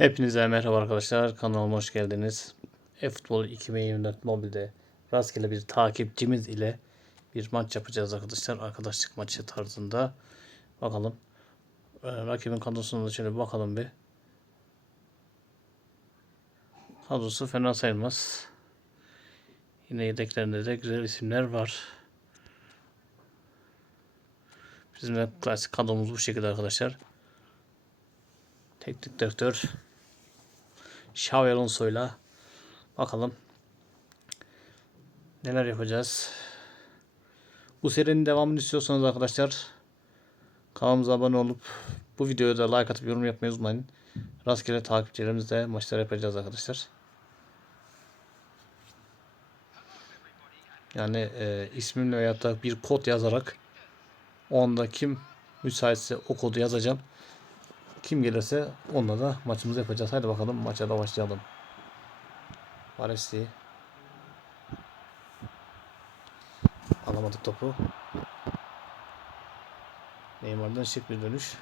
Hepinize merhaba arkadaşlar. Kanalıma hoş geldiniz. eFootball 2024 mobilde rastgele bir takipçimiz ile bir maç yapacağız arkadaşlar. Arkadaşlık maçı tarzında. Bakalım. Ee, rakibin kadrosuna şöyle bakalım bir. Kadrosu fena sayılmaz. Yine yedeklerinde de güzel isimler var. Bizim de klasik kadromuz bu şekilde arkadaşlar. Teknik direktör Xavi Alonso'yla bakalım neler yapacağız. Bu serinin devamını istiyorsanız arkadaşlar kanalımıza abone olup bu videoya da like atıp yorum yapmayı unutmayın. Rastgele takipçilerimizle maçlar yapacağız arkadaşlar. Yani e, ismimle veya da bir kod yazarak o anda kim müsaitse o kodu yazacağım. Kim gelirse onunla da maçımızı yapacağız. Hadi bakalım maça da başlayalım. Varesi. Alamadık topu. Neymar'dan şık bir dönüş.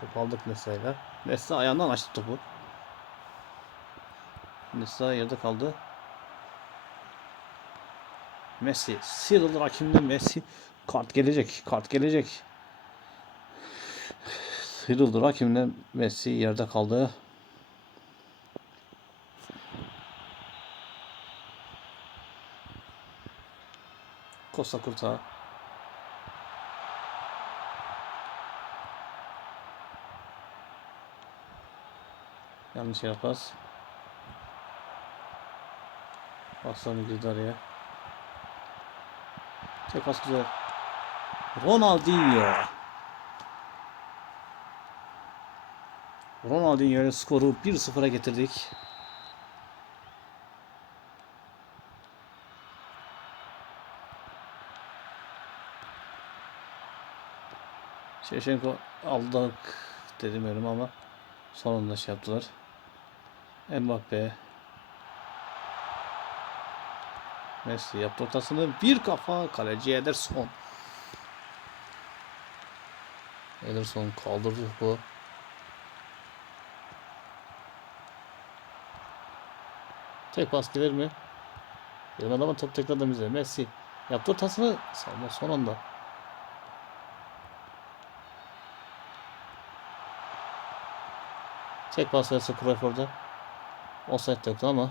Top aldık Nesa'yla. Nesa ayağından açtı topu. Nesa yerde kaldı. Messi. Sıyrıldı rakibinde Messi. Kart gelecek. Kart gelecek. Sıyrıldı rakibine Messi yerde kaldı. Costa Curta. Yanlış yer pas. Aslanı girdi araya. Tek pas güzel. Ronaldinho. Ronaldinho'ya skoru 1-0'a getirdik. Şevşenko aldık demiyorum ama sonunda şey yaptılar. Mbappe Messi yaptı ortasını bir kafa kaleci Ederson Ederson kaldırdı bu Tek pas gelir mi? Gelmedi ama top tekrardan bize. Messi yaptı ortasını savunma son anda. Tek pas verse Cruyff orada. Offside yoktu ama.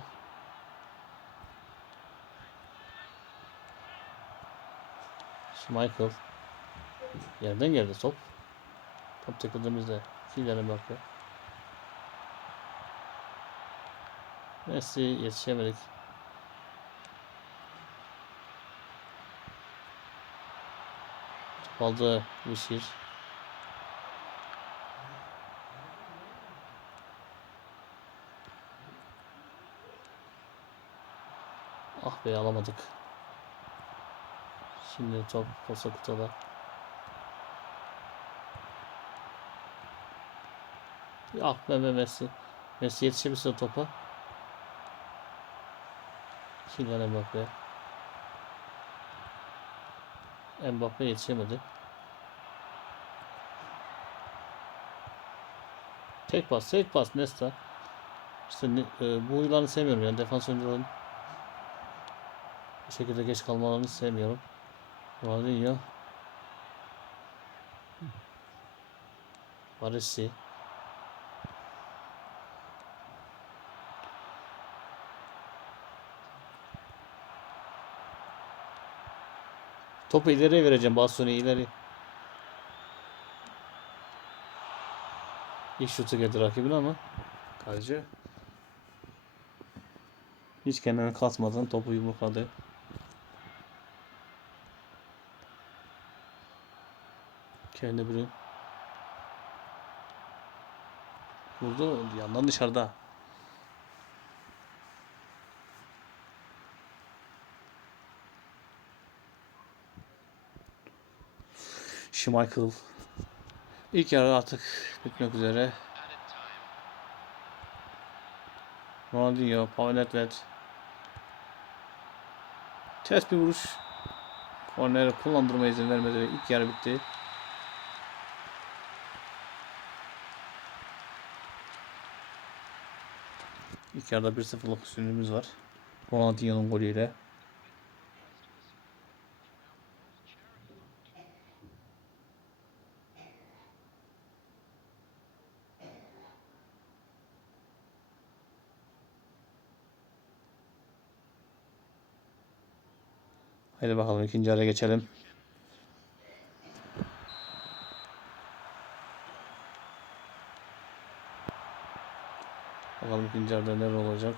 Michael. Yerden geldi top. Top tekrardan bizde. Fiillerine bakıyor. Messi yetişemedik. Aldı Vişir. Ah be alamadık. Şimdi top posa kutuda. Ah be be Messi. Messi yetişebilirse topa. Kylian Mbappe. Mbappe yetişemedi. Tek pas, tek pas Nesta. İşte e, bu huylarını sevmiyorum yani defans oyuncuların bu şekilde geç kalmalarını sevmiyorum. Ronaldinho. Baresi. Topu ileriye vereceğim. Bastonu ileri. İlk şutu geldi rakibin ama kaleci hiç kendini kasmadan topu yumrukladı. Kendi biri vurdu yandan dışarıda. Schmeichel. İlk yarı artık bitmek üzere. Ronaldinho, Pavel Nedved. Ters bir vuruş. Korneri kullandırma izin vermedi ve ilk yarı bitti. İlk yarıda 1-0'lık üstünlüğümüz var. Ronaldinho'nun golüyle. Haydi bakalım ikinci araya geçelim. Bakalım ikinci yarıda neler olacak.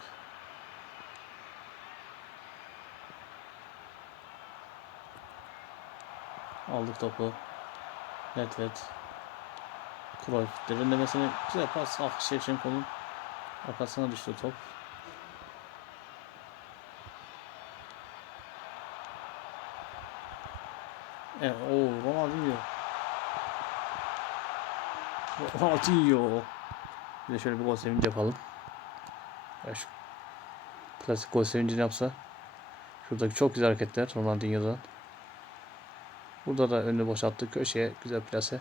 Aldık topu. Evet evet. Cruyff derinlemesine güzel pas. Ah Şevçenko'nun arkasına düştü top. Evet, o Ronaldinho. Ronaldinho. Bir de şöyle bir gol sevinci yapalım. Ya şu klasik gol sevincini yapsa. Şuradaki çok güzel hareketler Ronaldinho'dan. Burada da önünü boşalttı. Köşeye güzel plase.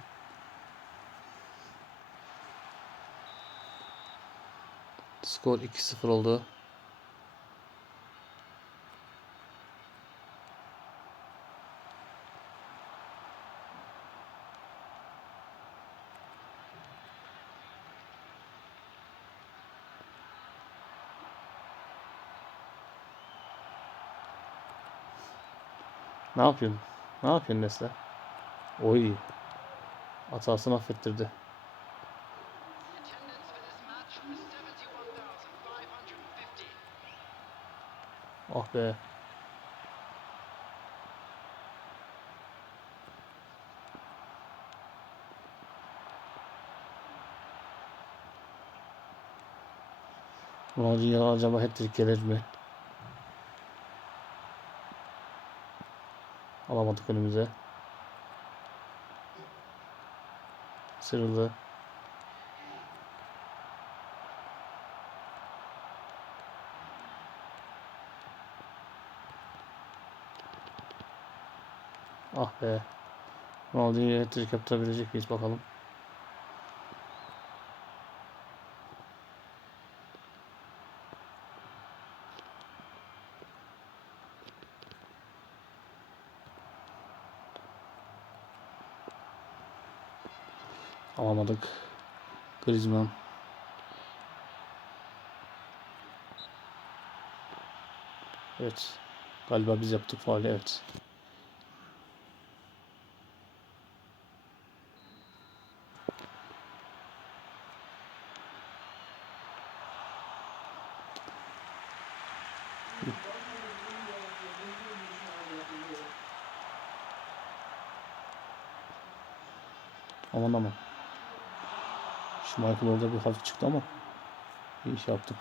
Skor 2-0 oldu. Ne yapıyorsun? Ne yapıyorsun Nesle? Oy. Hatasını affettirdi. Attendance for this match was 71,550. Ah be. Ronaldinho acaba hat-trick gelir mi? Alamadık önümüze. Sırıldı. Ah be. Ronaldinho hat-trick yaptırabilecek miyiz bakalım. Alamadık. Griezmann. Evet. Galiba biz yaptık faali evet. Aman aman. Şu Michael orada bir hafif çıktı ama iyi iş yaptık.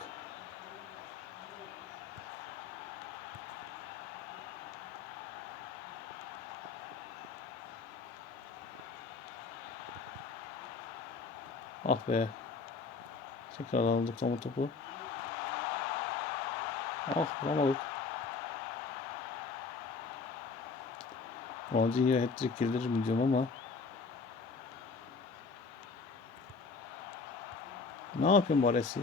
Ah be. Tekrar aldık ama topu. Ah vuramadık. Ronaldinho hat-trick gelir mi diyorum ama Ne yapıyorsun Baresi?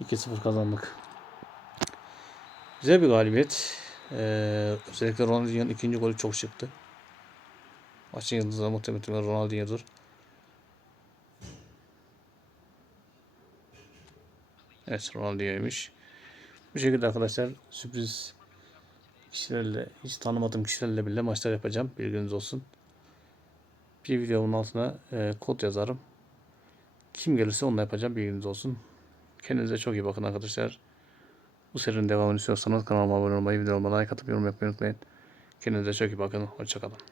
Time. 2-0 kazandık. Güzel bir galibiyet. Ee, özellikle Ronaldinho'nun ikinci golü çok şıktı. Maçın yıldızı muhtemelen Ronaldinho'dur. Evet Ronaldinho'ymuş. Bu şekilde arkadaşlar sürpriz kişilerle, hiç tanımadığım kişilerle bile maçlar yapacağım. Bilginiz olsun. Bir videomun altına e, kod yazarım. Kim gelirse onunla yapacağım. Bilginiz olsun. Kendinize çok iyi bakın arkadaşlar. Bu serinin devamını istiyorsanız kanalıma abone olmayı, videoma like atıp yorum yapmayı unutmayın. Kendinize çok iyi bakın. Hoşçakalın.